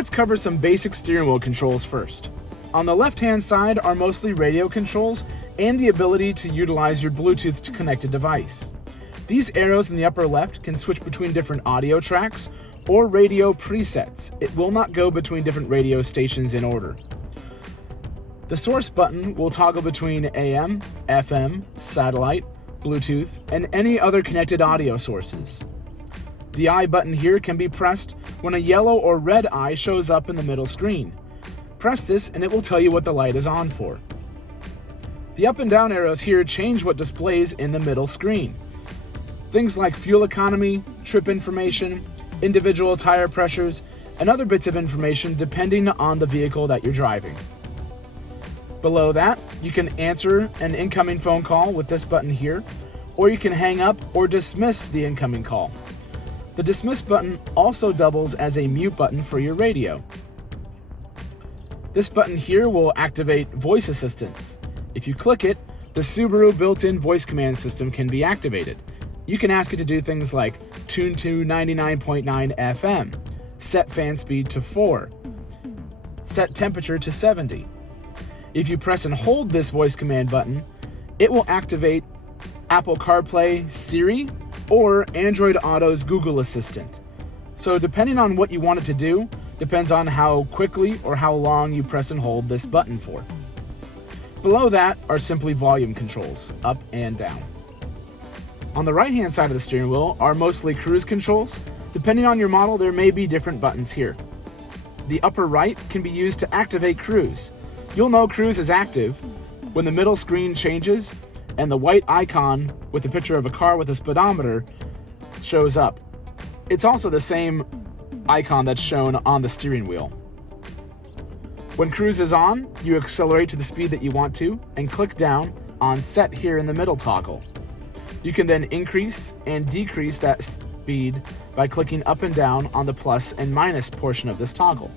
Let's cover some basic steering wheel controls first. On the left-hand side are mostly radio controls and the ability to utilize your Bluetooth connected device. These arrows in the upper left can switch between different audio tracks or radio presets. It will not go between different radio stations in order. The source button will toggle between AM, FM, satellite, Bluetooth, and any other connected audio sources. The I button here can be pressed when a yellow or red I shows up in the middle screen. Press this and it will tell you what the light is on for. The up and down arrows here change what displays in the middle screen. Things like fuel economy, trip information, individual tire pressures, and other bits of information depending on the vehicle that you're driving. Below that, you can answer an incoming phone call with this button here, or you can hang up or dismiss the incoming call. The dismiss button also doubles as a mute button for your radio. This button here will activate voice assistance. If you click it, the Subaru built-in voice command system can be activated. You can ask it to do things like tune to 99.9 FM, set fan speed to 4, set temperature to 70. If you press and hold this voice command button, it will activate Apple CarPlay, Siri, or Android Auto's Google Assistant. So depending on what you want it to do, depends on how quickly or how long you press and hold this button for. Below that are simply volume controls, up and down. On the right-hand side of the steering wheel are mostly cruise controls. Depending on your model, there may be different buttons here. The upper right can be used to activate cruise. You'll know cruise is active when the middle screen changes and the white icon with a picture of a car with a speedometer shows up. It's also the same icon that's shown on the steering wheel. When cruise is on, you accelerate to the speed that you want to and click down on set here in the middle toggle. You can then increase and decrease that speed by clicking up and down on the plus and minus portion of this toggle.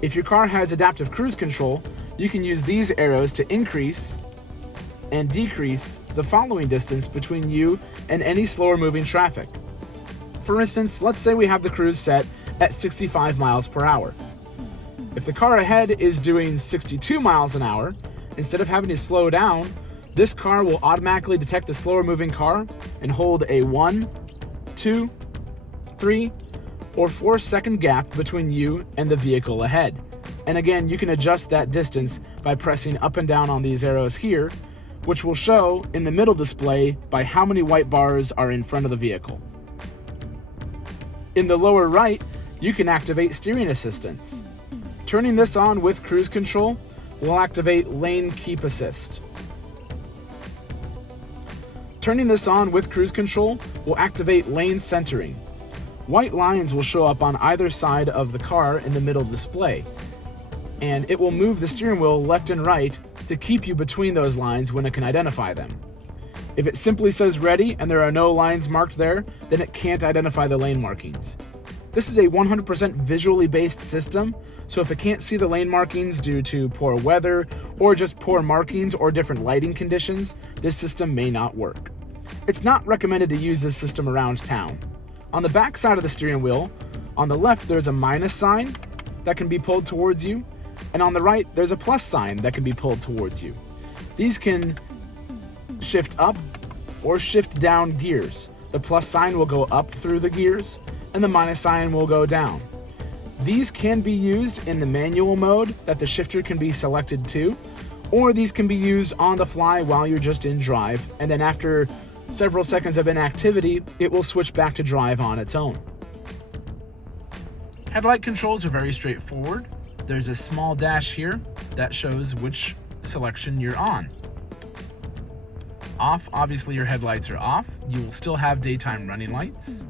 If your car has adaptive cruise control, you can use these arrows to increase and decrease the following distance between you and any slower moving traffic. For instance, let's say we have the cruise set at 65 miles per hour. If the car ahead is doing 62 miles an hour, instead of having to slow down, this car will automatically detect the slower moving car and hold a 1, 2, 3, or 4-second gap between you and the vehicle ahead. And again, you can adjust that distance by pressing up and down on these arrows here, which will show in the middle display by how many white bars are in front of the vehicle. In the lower right, you can activate steering assistance. Turning this on with cruise control will activate lane keep assist. Turning this on with cruise control will activate lane centering. White lines will show up on either side of the car in the middle display, and it will move the steering wheel left and right to keep you between those lines when it can identify them. If it simply says ready and there are no lines marked there, then it can't identify the lane markings. This is a 100% visually based system, so if it can't see the lane markings due to poor weather or just poor markings or different lighting conditions, this system may not work. It's not recommended to use this system around town. On the back side of the steering wheel, on the left there's a minus sign that can be pulled towards you, and on the right there's a plus sign that can be pulled towards you. These can shift up or shift down gears. The plus sign will go up through the gears, and the minus sign will go down. These can be used in the manual mode that the shifter can be selected to, or these can be used on the fly while you're just in drive, and then after several seconds of inactivity, it will switch back to drive on its own. Headlight controls are very straightforward. There's a small dash here that shows which selection you're on. Off, obviously your headlights are off. You will still have daytime running lights.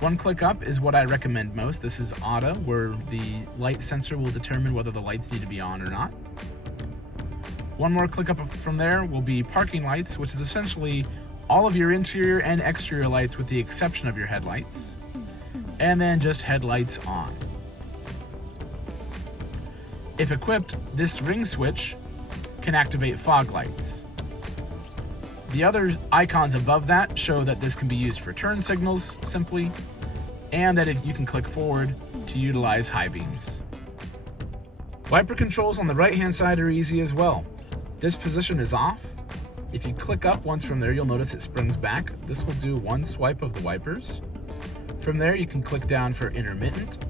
One click up is what I recommend most. This is auto, where the light sensor will determine whether the lights need to be on or not. One more click up from there will be parking lights, which is essentially all of your interior and exterior lights with the exception of your headlights. And then just headlights on. If equipped, this ring switch can activate fog lights. The other icons above that show that this can be used for turn signals simply, and that if you can click forward to utilize high beams. Wiper controls on the right-hand side are easy as well. This position is off. If you click up once from there, you'll notice it springs back. This will do one swipe of the wipers. From there, you can click down for intermittent,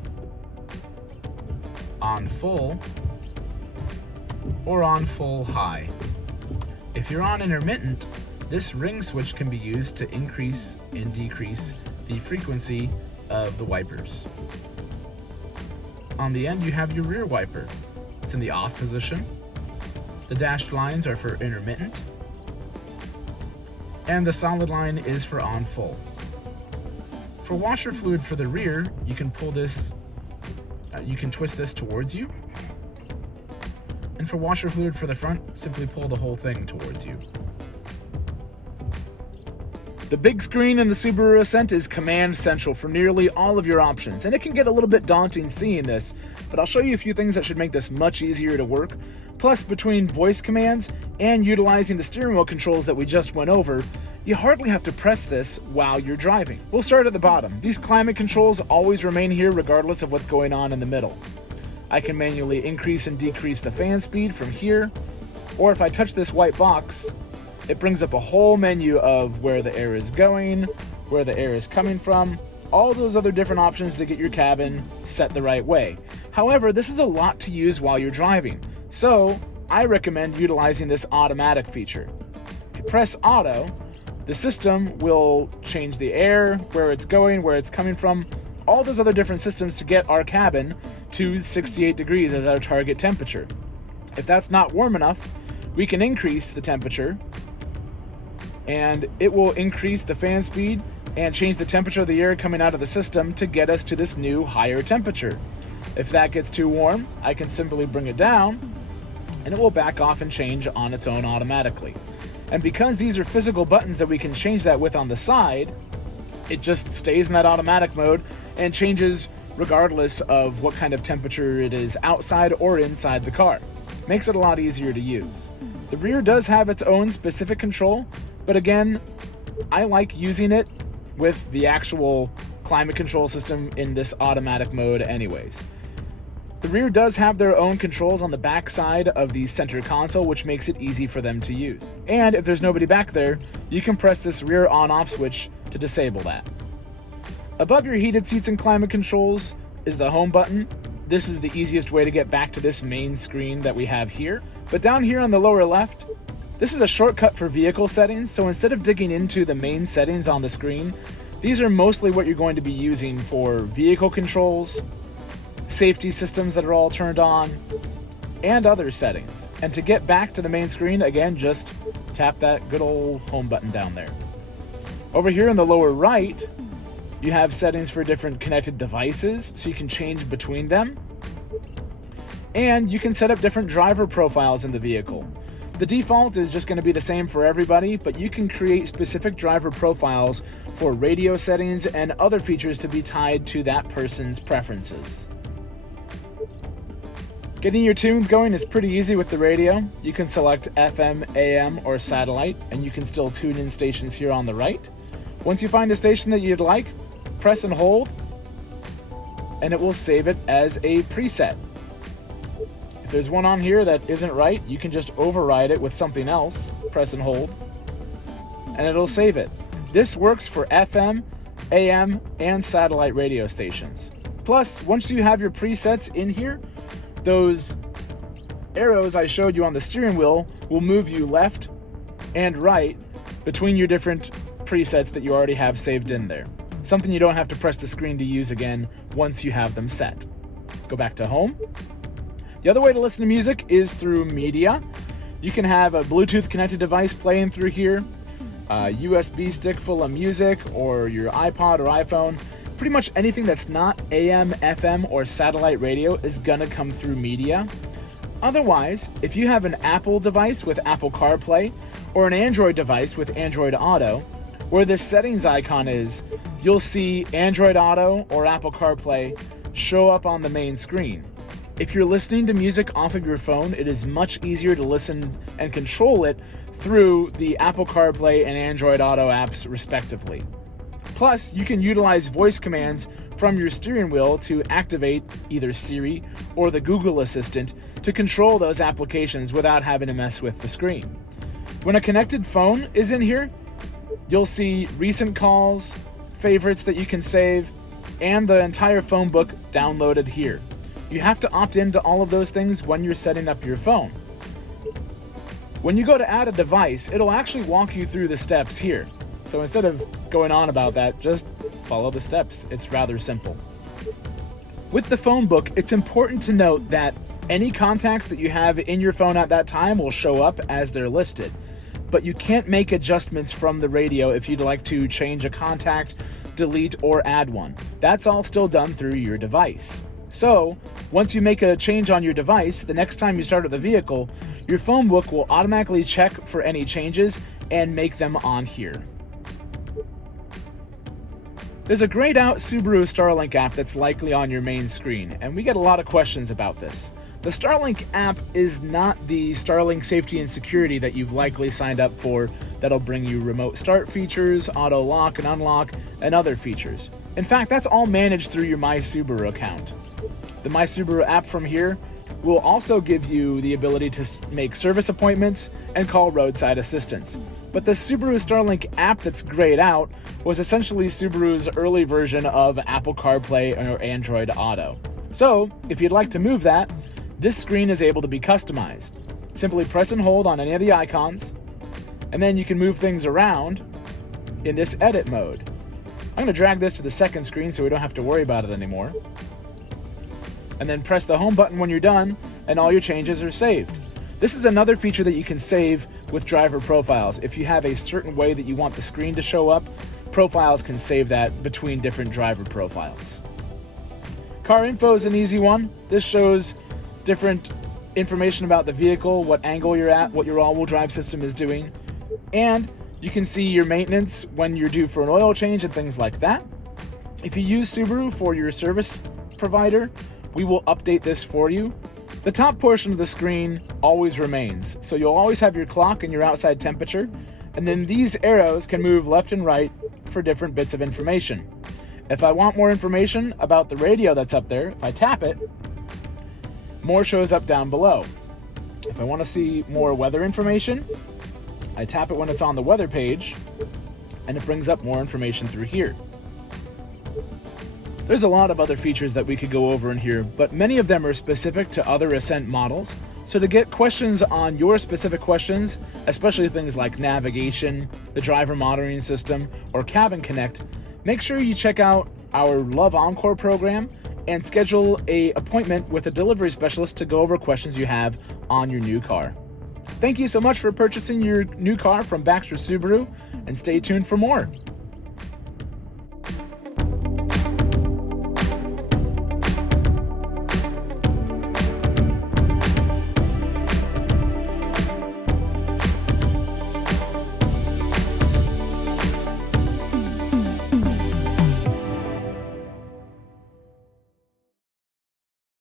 on full, or on full high. If you're on intermittent, this ring switch can be used to increase and decrease the frequency of the wipers. On the end, you have your rear wiper. It's in the off position. The dashed lines are for intermittent, and the solid line is for on full. For washer fluid for the rear, you can pull this, you can twist this towards you. And for washer fluid for the front, simply pull the whole thing towards you. The big screen in the Subaru Ascent is command central for nearly all of your options, and it can get a little bit daunting seeing this, but I'll show you a few things that should make this much easier to work. Plus, between voice commands and utilizing the steering wheel controls that we just went over, you hardly have to press this while you're driving. We'll start at the bottom. These climate controls always remain here regardless of what's going on in the middle. I can manually increase and decrease the fan speed from here, or if I touch this white box, it brings up a whole menu of where the air is going, where the air is coming from, all those other different options to get your cabin set the right way. However, this is a lot to use while you're driving, so I recommend utilizing this automatic feature. If you press auto, the system will change the air, where it's going, where it's coming from, all those other different systems to get our cabin to 68 degrees as our target temperature. If that's not warm enough, we can increase the temperature, and it will increase the fan speed and change the temperature of the air coming out of the system to get us to this new higher temperature. If that gets too warm, I can simply bring it down and it will back off and change on its own automatically. And because these are physical buttons that we can change that with on the side, it just stays in that automatic mode and changes regardless of what kind of temperature it is outside or inside the car. Makes it a lot easier to use. The rear does have its own specific control, but again, I like using it with the actual climate control system in this automatic mode anyways. The rear does have their own controls on the back side of the center console, which makes it easy for them to use. And if there's nobody back there, you can press this rear on-off switch to disable that. Above your heated seats and climate controls is the home button. This is the easiest way to get back to this main screen that we have here. But down here on the lower left, this is a shortcut for vehicle settings, so instead of digging into the main settings on the screen, these are mostly what you're going to be using for vehicle controls, safety systems that are all turned on, and other settings. And to get back to the main screen, again, just tap that good old home button down there. Over here in the lower right, you have settings for different connected devices, so you can change between them. And you can set up different driver profiles in the vehicle. The default is just going to be the same for everybody, but you can create specific driver profiles for radio settings and other features to be tied to that person's preferences. Getting your tunes going is pretty easy with the radio. You can select FM, AM, or satellite, and you can still tune in stations here on the right. Once you find a station that you'd like, press and hold, and it will save it as a preset. If there's one on here that isn't right, you can just override it with something else, press and hold, and it'll save it. This works for FM, AM, and satellite radio stations. Plus, once you have your presets in here, those arrows I showed you on the steering wheel will move you left and right between your different presets that you already have saved in there. Something you don't have to press the screen to use again once you have them set. Let's go back to home. The other way to listen to music is through media. You can have a Bluetooth connected device playing through here, a USB stick full of music, or your iPod or iPhone. Pretty much anything that's not AM, FM, or satellite radio is gonna come through media. Otherwise, if you have an Apple device with Apple CarPlay, or an Android device with Android Auto, where this settings icon is, you'll see Android Auto or Apple CarPlay show up on the main screen. If you're listening to music off of your phone, it is much easier to listen and control it through the Apple CarPlay and Android Auto apps respectively. Plus, you can utilize voice commands from your steering wheel to activate either Siri or the Google Assistant to control those applications without having to mess with the screen. When a connected phone is in here, you'll see recent calls, favorites that you can save, and the entire phone book downloaded here. You have to opt into all of those things when you're setting up your phone. When you go to add a device, it'll actually walk you through the steps here. So instead of going on about that, just follow the steps. It's rather simple. With the phone book, it's important to note that any contacts that you have in your phone at that time will show up as they're listed. But you can't make adjustments from the radio if you'd like to change a contact, delete, or add one. That's all still done through your device. So, once you make a change on your device, the next time you start the vehicle, your phone book will automatically check for any changes and make them on here. There's a grayed out Subaru Starlink app that's likely on your main screen, and we get a lot of questions about this. The Starlink app is not the Starlink safety and security that you've likely signed up for that'll bring you remote start features, auto lock and unlock, and other features. In fact, that's all managed through your My Subaru account. The My Subaru app from here will also give you the ability to make service appointments and call roadside assistance. But the Subaru Starlink app that's grayed out was essentially Subaru's early version of Apple CarPlay or Android Auto. So, if you'd like to move that, this screen is able to be customized. Simply press and hold on any of the icons, and then you can move things around in this edit mode. I'm going to drag this to the second screen so we don't have to worry about it anymore. And then press the home button when you're done, and all your changes are saved. This is another feature that you can save with driver profiles. If you have a certain way that you want the screen to show up, profiles can save that between different driver profiles. Car info is an easy one. This shows different information about the vehicle, what angle you're at, what your all-wheel drive system is doing, and you can see your maintenance when you're due for an oil change and things like that. If you use Subaru for your service provider, we will update this for you. The top portion of the screen always remains, so you'll always have your clock and your outside temperature, and then these arrows can move left and right for different bits of information. If I want more information about the radio that's up there, if I tap it, more shows up down below. If I want to see more weather information, I tap it when it's on the weather page, and it brings up more information through here. There's a lot of other features that we could go over in here, but many of them are specific to other Ascent models. So to get questions on your specific questions, especially things like navigation, the driver monitoring system, or Cabin Connect, make sure you check out our Love Encore program and schedule an appointment with a delivery specialist to go over questions you have on your new car. Thank you so much for purchasing your new car from Baxter Subaru, and stay tuned for more.